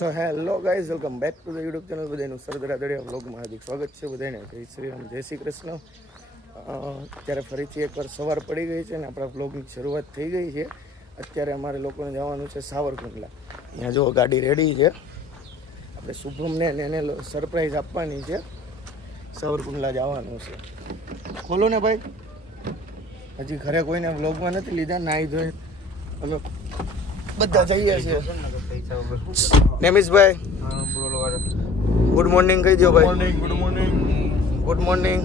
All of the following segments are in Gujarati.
તો hello guys, welcome back to the YouTube channel. બધાનું સરદરા દળિયા વ્લોગમાં હાર્દિક સ્વાગત છે બધાને. જય શ્રી રામ, જય શ્રી કૃષ્ણ. અત્યારે ફરીથી એકવાર સવાર પડી ગઈ છે અને આપણા વ્લોગની શરૂઆત થઈ ગઈ છે. અત્યારે અમારે લોકોને જવાનું છે સાવરકુંડલા. ત્યાં જો ગાડી રેડી છે. આપણે શુભમને અને એને સરપ્રાઈઝ આપવાની છે. સાવરકુંડલા જવાનું છે. ખોલો ને ભાઈ, હજી ઘરે કોઈને વ્લોગમાં નથી લીધા. નાહી ધોઈ અમે બધા જઈએ છીએ. નેમિશભાઈ, ગુડ મોર્નિંગ કહી દો ભાઈ. Good morning. Good morning.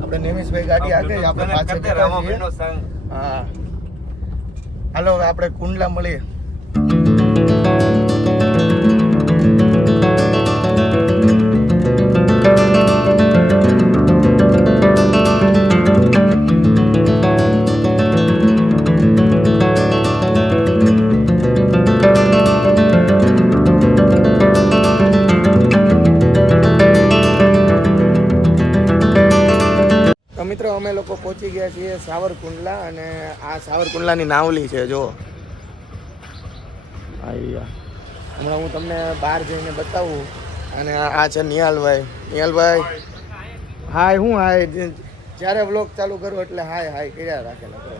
આપણે નેમિશભાઈ ગાડી આગળ, આપણે પાછળ બેઠા છીએ. હા, હાલો હવે આપણે કુંડલા મળીએ. મિત્રો અમે લોકો પહોંચી ગયા છીએ સાવરકુંડલા, અને આ સાવરકુંડલાની નાવલી છે. જો હમણાં હું તમને બહાર જઈને બતાવું. અને આ છે નિહાલભાઈ. નિહાલભાઈ હાય. હું હાય, જ્યારે વ્લોગ ચાલુ કરું એટલે હાય હાય કર્યા રાખેલા કરો.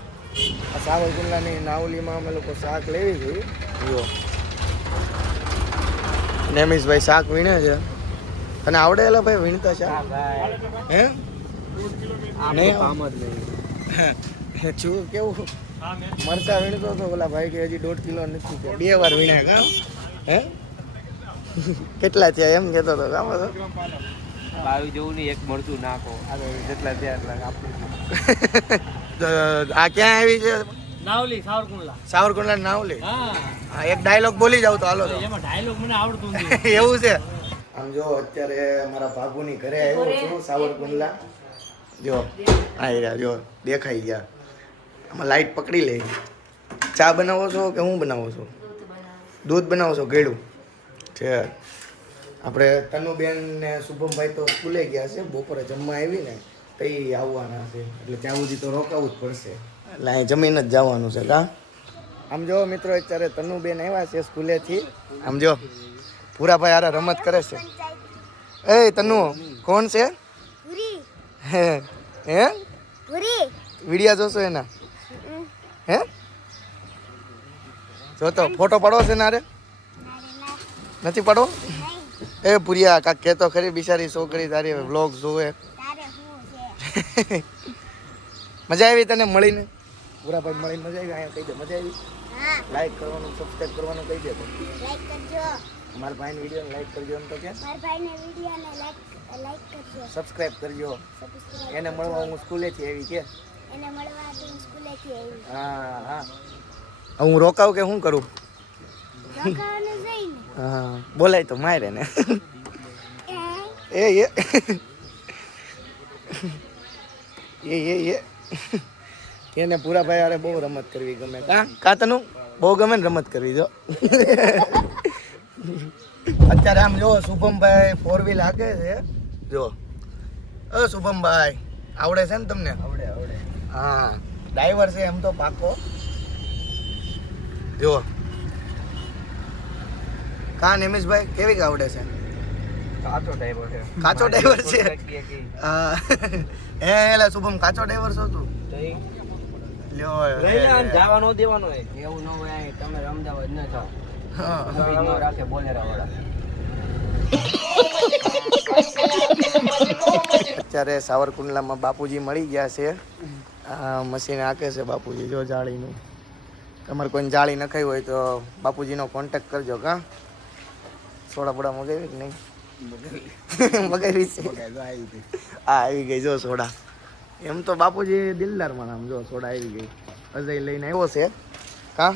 આ સાવરકુંડલાની નાવલીમાં અમે લોકો શાક લેવી ગઈ. જો નેમિશભાઈ શાક વીણે છે. તને આવડેલા ભાઈ વીણતા શાક? હે છું કેવું મરચા વીણતો હતો ઓલા ભાઈ કે હજી 1.5 કિલો નથી છે. 2 વાર વીણ્યા કા? હે કેટલા થયા એમ કેતો હતો? કામ હતો 22 જેવું નહીં, એક મરચું નાખો જેટલા થયા એટલા આપું. આ ક્યાં આવી છે? નાવલી, સાવરકુંડલા. સાવરકુંડલા નાવલી. હા, એક ડાયલોગ બોલી જાવ તો હાલો. એમાં ડાયલોગ મને આવડતું નથી. એવું છે? આમ જો અત્યારે મારા ભાભુની ઘરે આવ્યો છું સાવરકુંડલા. જો આવી રહ્યા, જો દેખાઈ ગયા. આમાં લાઈટ પકડી લે. ચા બનાવો છો કે હું બનાવો છું? દૂધ બનાવો છો? ગળ્યું છે. આપણે તનુબેન ને શુભમભાઈ તો સ્કૂલે ગયા છે. બપોરે જમવા આવી ને તો એ આવવાના છે, એટલે ત્યાં સુધી તો રોકાવું જ પડશે. એટલે અહીં જમીન જ જવાનું છે. કા આમ જો મિત્રો, અત્યારે તનુબેન આવ્યા છે સ્કૂલેથી. આમ જો પૂરાભાઈ આરા રમત કરે છે. એ તનુ કોણ છે? હે હે વિડિયા જોશો એના? હે જો તો ફોટો પાડો છે ના રે? નથી પાડો? એ પુરિયા કાક કે તો ખરી, બિચારી છોકરી તારી વ્લોગ જોવે. મજા આવી તને મળીને? પૂરાભાઈ મળીને મજા આવી? અહીંયા કહી દે મજા આવી. લાઈક કરવાનું, સબસ્ક્રાઇબ કરવાનું કહી દે. લાઈક કરજો. મારા ભાઈને વિડીયોને લાઈક કરજો. એમ તો કે મારા ભાઈને વિડીયોને લાઈક કરજો. સબસ્ક્રાઇબ કરજો. સબસ્ક્રાઇબ એને મળવા હું સ્કૂલેથી આવી કે? એને મળવા હું સ્કૂલેથી આવી. હા હા. હું રોકાવ કે શું કરું? રોકાવાનું જઈને. હા, બોલાય તો મારે ને. એ એને પૂરાભાઈ અરે બહુ રમત કરવી ગમે. કા તનું બહુ ગમે ને રમત કરવી? જો અત્યારે આમ જો શુભમભાઈ 4 વ્હીલ હાકે છે. જો શુભમભાઈ આવડે છે ને તમને? આવડે. હા, ડ્રાઈવર છે એમ તો પાકો. જો કા નેમિશભાઈ કેવી આવડે છે? કાચો ડ્રાઈવર છે. કાચો ડ્રાઈવર છે? હા. હે એલા શુભમ કાચો ડ્રાઈવર છો તું? લ્યો જવા નો દેવાનો એવું ન હોય, તમે અમદાવાદ ન જાઓ. હા. ન રાખે બોલેરા વાળા. અત્યારે સાવરકુંડલામાં બાપુજી મળી ગયા છે. આ મશીન હાકે છે બાપુજી. જો જાળીનું, તમારે કોઈને જાળી નખાઈ હોય તો બાપુજીનો કોન્ટેક્ટ કરજો. કા સોડા બોડા મગાવી કે નહીં? મગાવી છે. હા આવી ગઈ જો સોડા. એમ તો બાપુજી દિલદારમાં આમ જો સોડા આવી ગઈ. અજય લઈને આવ્યો છે. કા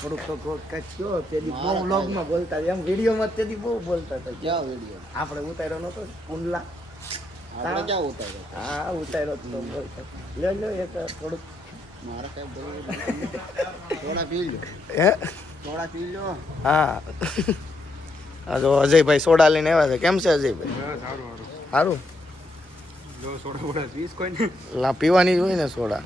થોડુંક તો કંઈક કયો તેદી બહુ વ્લોગમાં બોલતા એમ વિડીયોમાં તેદી બહુ બોલતા હતા. ક્યાં વિડીયો આપણે ઉતાર્યો નતો કુંડલા? આપણે ક્યાં ઉતાર્યો? હા ઉતાર્યો તો બોલતા. લે એક થોડુંક મારા કઈ બોલવું થોડા પી લો. હે થોડા પી લો. હા. હા જો અજયભાઈ સોડા લઈને આવ્યા છે. કેમ છે અજયભાઈ? સારું. જો સોડા બોડા પીસ કોઈ ને લા પીવાની જ હોય ને સોડા.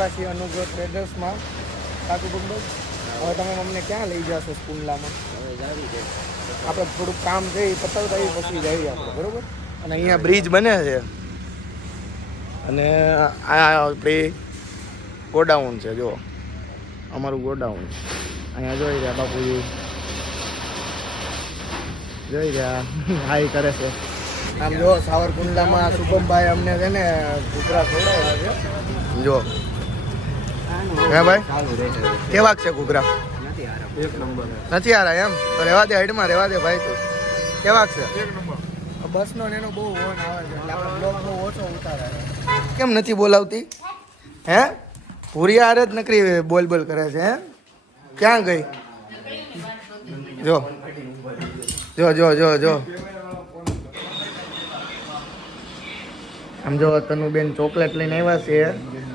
આવ્યા છીએ અનુગ્રહ ટ્રેડર્સમાં કાકુ બંબલ. હવે તમે અમને ક્યાં લઈ જશો સ્કૂલમાં? આપણે થોડુંક કામ છે એ પતાવતા એ પછી જઈએ આપણે, બરોબર? અને અહીંયા બ્રિજ બને છે અને આ આપણી ગોડાઉન છે. જો અમારું ગોડાઉન અહીંયા જોઈ રહ્યા બાપુજી, જોઈ રહ્યા હાઈ કરે છે. આમ જો સાવરકુંડલામાં શુભમભાઈ અમને છે ને ઘૂઘરા ખવડાવ્યા છે. જો હે ભાઈ, કેવાક છે ઘૂઘરા? નથી હારા એમ? તો રહેવા દે, હાઈડમાં રહેવા દે ભાઈ. તું કેવાક છે? બસનો એનો બહુ હોર્ન આવે છે એટલે આપણો બ્લોગ બહુ ઓછો ઉતારે. કેમ નથી બોલાવતી? હે પૂરી હારે જ નકરી બોલ બોલ કરે છે. હે ક્યાં ગઈ? જો જો જો જો જો આમ જો તનુબેન ચોકલેટ લઈને આવ્યા છે.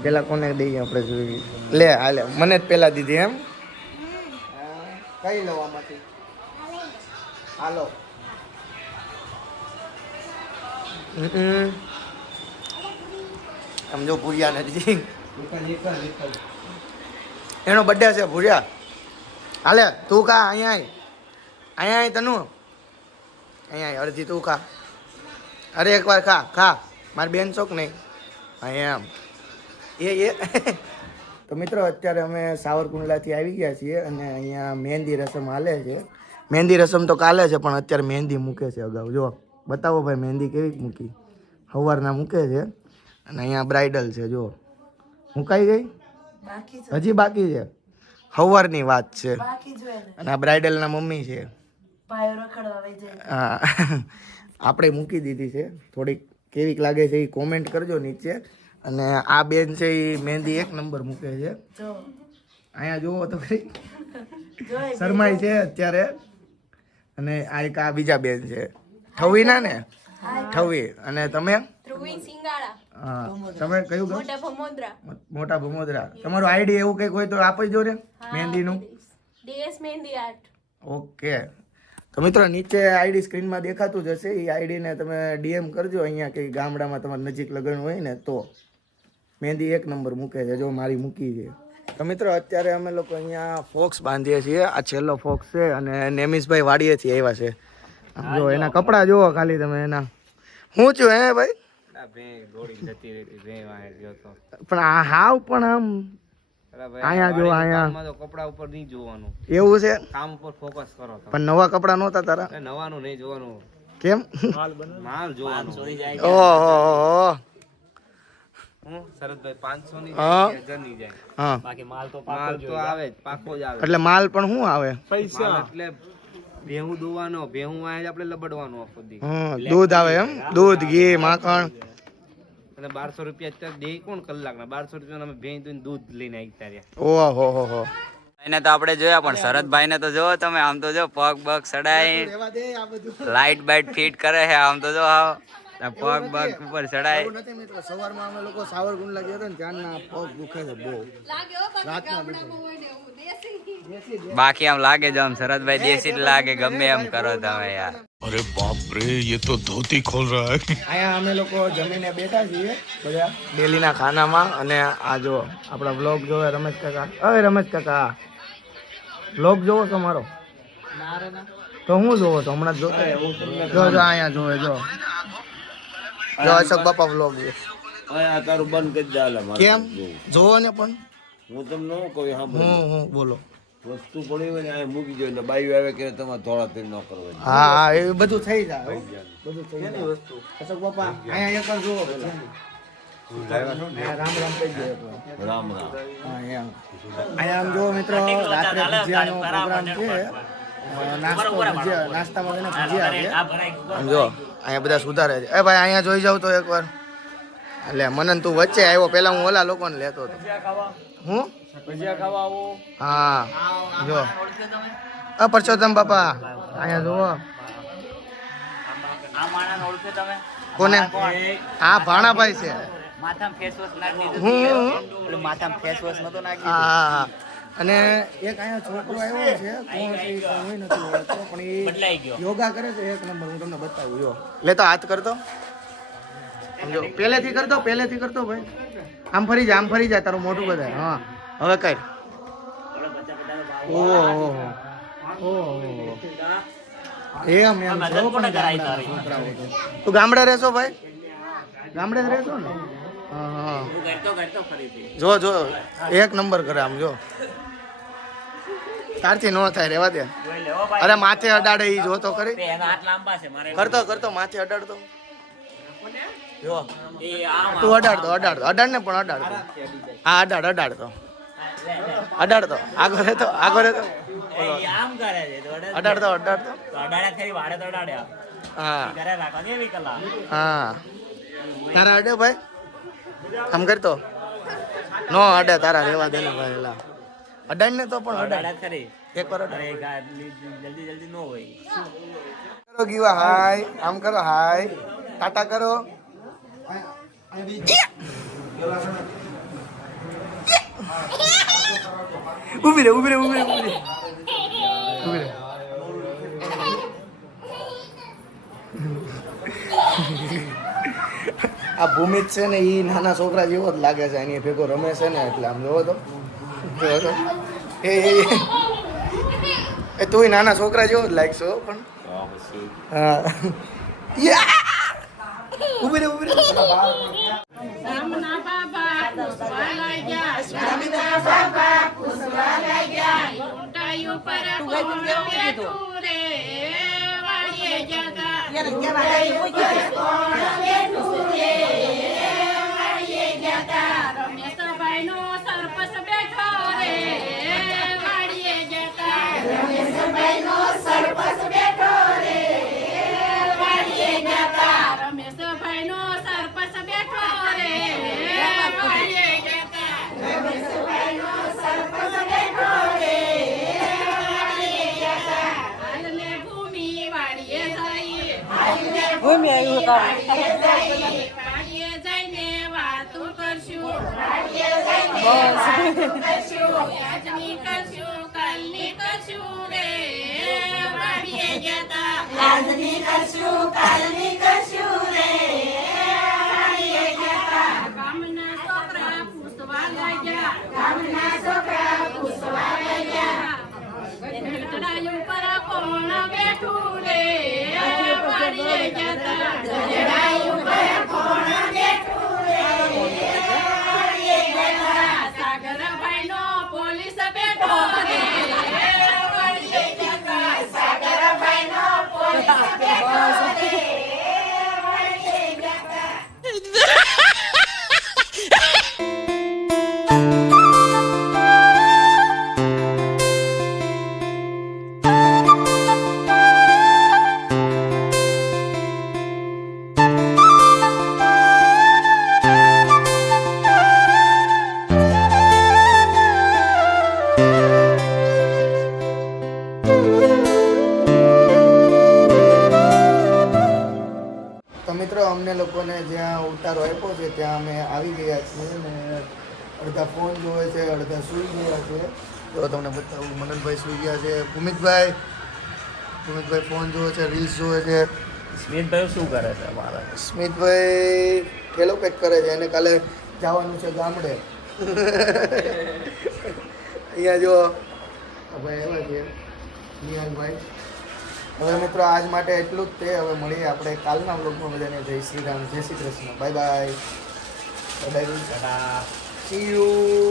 પેલા કોને દઈએ આપણે જોઈએ? લે હાલે, મને જ પેલા દીધી એમ. કઈ લો આમાંથી? હાલો. આમ જો ભૂરિયા નથી, એનો બર્થડે છે ભૂરિયા. હાલે તું ખા, અહીંયા આય તનુ, અહીંયા અડધી તું ખા. અરે એકવાર ખા ખા, મારી બેન ચોક નહીં અહીંયા એમ એ તો મિત્રો અત્યારે અમે સાવરકુંડલાથી આવી ગયા છીએ અને અહીંયા મહેંદી રસમ હાલે છે. મહેંદી રસમ તો કાલે છે પણ અત્યારે મહેંદી મૂકે છે અગાઉ. જો બતાવો ભાઈ મહેંદી કેવી મૂકી, સવારના મૂકે છે. અને અહીંયા બ્રાઇડલ છે. જો મુકાઈ ગઈ? હજી બાકી છે, સવારની વાત છે. અને આ બ્રાઇડલના મમ્મી છે. હા આપણે મૂકી દીધી છે. થોડીક કેવીક લાગે છે એ કોમેન્ટ કરજો નીચે. અને આ બેન છે એ મહેંદી એક નંબર મૂકે છે. અહીંયા જુઓ તો ખરી, શરમાઈ છે અત્યારે. અને આ એક આ બીજા બેન છે, ઠવી ના ને ઠવી. અને તમે? હા તમે કયું ગામ? મોટા ભમોદરા. તમારું આઈડી એવું કંઈક હોય તો આપી દો ને મહેંદીનું. ઓકે તો મિત્રો નીચે આઈડી સ્ક્રીનમાં દેખાતું જ હશે. એ આઈડીને તમે ડીએમ કરજો. અહીંયા કંઈ ગામડામાં તમારે નજીક લગ્ન હોય ને તો મહેંદી એક નંબર મૂકે છે. જો મારી મૂકી છે. તો મિત્રો અત્યારે અમે લોકો અહીંયા ફોક્સ બાંધીએ છીએ. આ છેલ્લો ફોક્સ છે અને નેમિશભાઈ વાડીએથી આવ્યા છે. જો એના કપડાં જુઓ ખાલી તમે એના. હું છું હે ભાઈ? પણ આ હાવ પણ આમ અહીંયા જો અહીંયા કપડા ઉપર નહીં જોવાનું, એવું છે. કામ ઉપર ફોકસ કરો. પણ નવા કપડા નહોતા તારા? નવાનું નહીં જોવાનું. કેમ? માલ જોવાનું. ઓહો શરદભાઈ 500 ની હા. 1000 ની જાય. હા બાકી માલ તો માલ તો આવે જ, પાકો જ આવે. એટલે માલ પણ શું આવે? પૈસા એટલે ભેહું દોવાનો, ભેહું આવે આપણે લબડવાનું આખો દી. દૂધ આવે એમ? દૂધ, ઘી, માખણ. અને 1200 રૂપિયા અત્યારે દે કોણ કલાકના? 1200 રૂપિયા અમે ભેં દૂધ દૂધ લઈને આવી રહ્યા. ઓહો હો હો. એને તો આપણે જોયા પણ શરદભાઈ ને તો જો તમે, આમ તો જો પગ બગ સડાય, લાઈટ બાઈટ ફિટ કરે છે. આમ તો જો પગ બગ ઉપર સડાય. નથી મિત્રો, સવારમાં અમે લોકો સાવરકુંડલા ગયા હતા ને ત્યારના પગ દુખે છે બહુ. રાતના બાકી આમ લાગે જો આમ શરદભાઈ દેશી જ લાગે, ગમે એમ કરો તમે યાર. अरे बाप रे, ये तो धोती खोल रहा है. અહીંયા અમે લોકો જમીને બેઠા છીએ બધા ડેલીના ખાનામાં. અને આ જો આપણા વ્લોગ જોવે રમેશ કાકા. અરે રમેશ કાકા વ્લોગ જોવો છો મારો? તો હું જોવો તો હમણાં જો જો અહીંયા જોવે. જો જો અશોક બાપા વ્લોગ છે. તારું બંધ કરી દે. કેમ જોવો ને? પણ હું તમને શું કહું, હા હું બોલો. વસ્તુ પડી હોય ને આ મૂકી દો. બાયું આવે કે તમારે થોડા થઈ ન કરવા. હા હા એ બધું થઈ જાય હો. બધું થઈ જાય વસ્તુ. અશોક બાપા અહીંયા એકવાર જોવો પેલા. રામ રામ કહી દે એકવાર. રામ રામ. હા એમ. અહીંયા આમ જુઓ મિત્રો, રાત્રે ભજીયાનો પ્રોગ્રામ છે. નાસ્તામાં છે ને ભજીયા છે. આમ જો અહીંયા બધા સુધારે છે. એ ભાઈ અહીંયા જોઈ જાવ તો એકવાર. એટલે મને તું વચ્ચે આવ્યો, પેલા હું ઓલા લોકોને લેતો હતો. હું ભજીયા ખાવા આવો. હા જો પરસોત્તમ બાપા અહીંયા જુઓ. કોને? હા ભાણાભાઈ છે. હા અને એક અહીંયા છોકરો આવ્યો છે, કોણ છે એ કોઈ નથી ઓળખતો, પણ એ યોગા કરે છે એક નંબર. હું તમને બતાવું. જો લેતો હાથ કરતો, સમજો પહેલેથી કરતો ભાઈ. આમ ફરી જા તારું મોટું બધાય. હા હવે કર. ઓહો એમ જો પણ ગામડા છોકરાઓ તો. તું ગામડે રહેશો ભાઈ? ગામડે જ રહેશો ને? હા જો એક નંબર કરે આમ જો. તારથી નો થાય, રેવા દે. અરે માથે અડાડે ઈ જો તો કરી. કરતો માથે અડાડતો. જો તું અડાડતો અડાડ ને પણ અડાડતો. હા અડાડતો આગળ રહેતો અડાડતો હા તારા અડે ભાઈ આમ કરતો નો અડે તારા, રેવા દે ને ભાઈ. એલા અડાડ ને તો પણ અડાડ એક વાર જલ્દી નો હોય. કરો ગીવા હાય, આમ કરો હાય, ટાટા કરો. ઉભી રે આ ભૂમિત છે ને ઈ નાના છોકરા જેવો જ લાગે છે, એની ભેગો રમે છે ને એટલે આમ જોવો તો એ તું નાના છોકરા જેવો જ લાગશો પણ. હા ઉભી રે અમને લોકોને જ્યાં ઉતારો આપ્યો છે ત્યાં અમે આવી ગયા છીએ ને અડધા ફોન જોવે છે, અડધા સૂઈ ગયા છે. તો તમને બતાવું, મનનભાઈ સૂઈ ગયા છે, ભૂમિતભાઈ ફોન જોવે છે, રીલ્સ જોવે છે. સ્મિતભાઈ શું કરે છે? મારા સ્મિતભાઈ ખેલો કંઈક કરે છે, એને કાલે જવાનું છે ગામડે. અહીંયા જો ભાઈ એવા છે નિહાલભાઈ. હવે મિત્રો આજ માટે એટલું જ તે. હવે મળીએ આપણે કાલના વ્લોગમાં. બધાને જય શ્રી રામ, જય Shri Krishna, bye bye, C you.